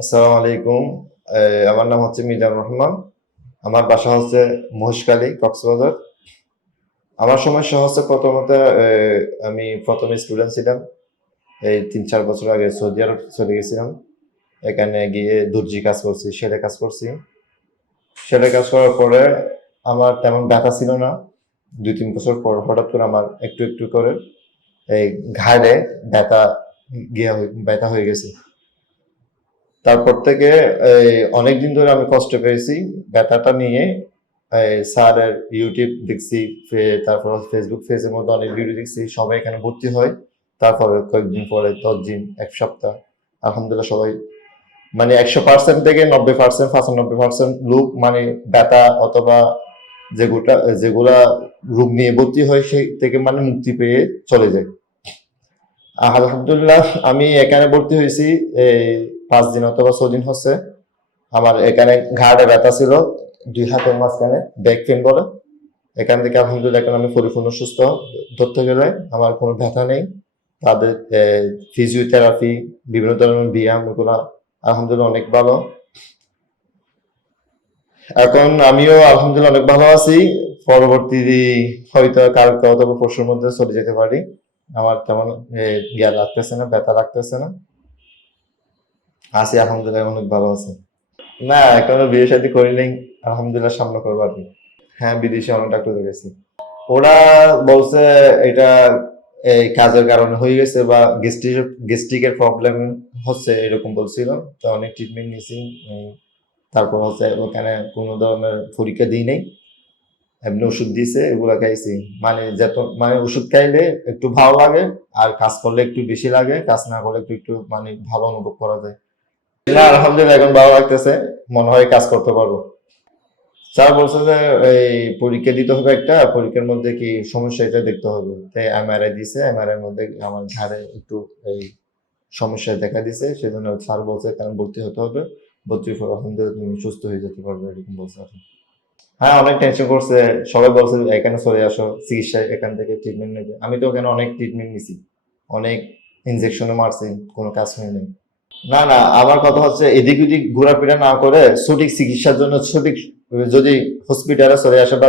আসসালামু আলাইকুম। আমার নাম হচ্ছে মিজানুর রহমান। আমার বাসা হচ্ছে মহেশখালী, কক্সবাজার। আমার সমস্যা হচ্ছে প্রথমত আমি প্রথমে স্টুডেন্ট ছিলাম। এই তিন চার বছর আগে সৌদি আরব চলে গেছিলাম। এখানে গিয়ে দর্জি কাজ করছি সেলে কাজ করছি। সেলে কাজ করার পরে আমার তেমন ব্যথা ছিল না। দুই তিন বছর পর হঠাৎ করে আমার একটু একটু করে এই ঘাড়ে ব্যথা গিয়ে ব্যথা হয়ে গেছে। তারপর থেকে অনেকদিন ধরে আমি কষ্ট পেয়েছি। ব্যথাটা নিয়ে স্যারের ইউটিউব দেখছি তারপর ফেসবুক পেজের মধ্যে অনেক ভিডিও দেখছি, সবাই এখানে ভর্তি হয়। তারপরে কয়েকদিন পরে দশ দিন এক সপ্তাহ, আলহামদুলিল্লাহ সবাই মানে একশো পার্সেন্ট থেকে নব্বই পার্সেন্ট পঁচানব্বই পার্সেন্ট লোক মানে ব্যথা অথবা যেগুলা যেগুলা রোগ নিয়ে ভর্তি হয়, সেই থেকে মানে মুক্তি পেয়ে চলে যায়। আলহামদুলিল্লাহ, আমি এখানে ভর্তি হয়েছি, এই পাঁচ দিন অথবা ছয় দিন হচ্ছে। আমার এখানে ঘাড়ে ব্যথা ছিল, দুই হাতের মাঝখানে ব্যাক পেন বলে। এখান থেকে আলহামদুলিল্লাহ এখন আমি পরিপূর্ণ সুস্থ। ধরতে গেলে আমার কোনো ব্যথা নেই। তাদের ফিজিওথেরাপি বিভিন্ন ধরনের ব্যায়াম, এগুলো আলহামদুলিল্লাহ অনেক ভালো। এখন আমিও আলহামদুলিল্লাহ অনেক ভালো আছি। পরবর্তী হয়তো কালকে অথবা পরশুর মধ্যে চলে যেতে পারি। আমার তেমন ইয়া লাগতেছে না, ব্যথা লাগতেছে না। আছি, আলহামদুলিল্লাহ, অনেক ভালো আছে। না, এখনও বিয়ে শাদী করি নাই, আলহামদুলিল্লাহ, সামনে করব আর। হ্যাঁ বিদেশে অনেক ডাক্তার গেছি। ওরা বলছে, এটা এই কাজের কারণে হয়ে গেছে বা গেস্ট্রিক গেস্ট্রিকের প্রবলেম হচ্ছে, এরকম বলছিল। তো অনেক ট্রিটমেন্ট নিয়েছি তারপর হচ্ছে, ওখানে কোনো ধরনের পরীক্ষা দিই নেই। এমনি ওষুধ দিছে, এগুলা খাইছি। মানে যত মানে ওষুধ খাইলে একটু ভালো লাগে, আর কাজ করলে একটু বেশি লাগে, কাজ না করলে একটু একটু মানে ভালো অনুভব করা যায়। না, আলহামদুলিল্লাহ, এখন ভালো লাগতেছে, মনে হয় কাজ করতে পারব। স্যার বলছে যে, এই পরীক্ষা দিতে হবে একটা, পরীক্ষার মধ্যে কি সমস্যা এটা দেখতে হবে। তাই এমআরআই দিছে এমআরআই এর মধ্যে আমার ঘাড়ে একটু এই সমস্যা দেখা দিছে, সেজন্য স্যার বলছে, এখানে ভর্তি হতে হবে। ভর্তির পর আলহামদুলিল্লাহ সুস্থ হয়ে যেতে পারবে, এরকম বলছে। হ্যাঁ অনেক টেনশন করছে। সবাই বলছে, এখানে চলে আসো চিকিৎসা এখান থেকে ট্রিটমেন্ট নেবে। আমি তো ওখানে অনেক ট্রিটমেন্ট নিছি। অনেক ইনজেকশনও মারছি, কোনো কাজ হয় হয়নি। না না, আমার কথা হচ্ছে, এদিক ওদিক ঘোরাফেরা না করে সঠিক চিকিৎসার জন্য সঠিক, যদি হসপিটালে চলে আসে বা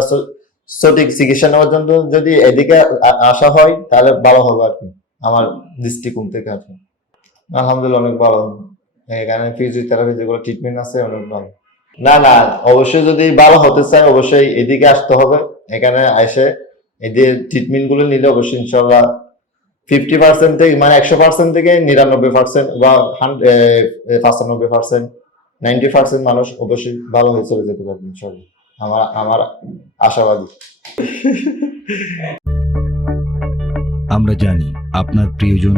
সঠিক চিকিৎসা নেওয়ার জন্য যদি এদিকে আসা হয়, তাহলে ভালো হবে আর কি, আমার দৃষ্টিকোণ থেকে আর কি। আলহামদুলিল্লাহ, অনেক ভালো। এখানে ফিজিওথেরাপি যেগুলো ট্রিটমেন্ট আছে, অনেক ভালো। না না, অবশ্যই যদি ভালো হতে চায়, অবশ্যই এদিকে আসতে হবে। এখানে এসে এদের ট্রিটমেন্টগুলো নিলে অবশ্যই ইনশাল্লাহ ফিফটি পার্সেন্ট থেকে মানে একশো পার্সেন্ট থেকে নিরানব্বই পার্সেন্ট বা পাঁচানব্বই পার্সেন্ট নাইনটি পার্সেন্ট মানুষ অবশ্যই ভালো হয়ে চলে যেতে পারবে ইনশাল্লাহ আমার আমার আশাবাদী। আমরা জানি আপনার প্রিয়জন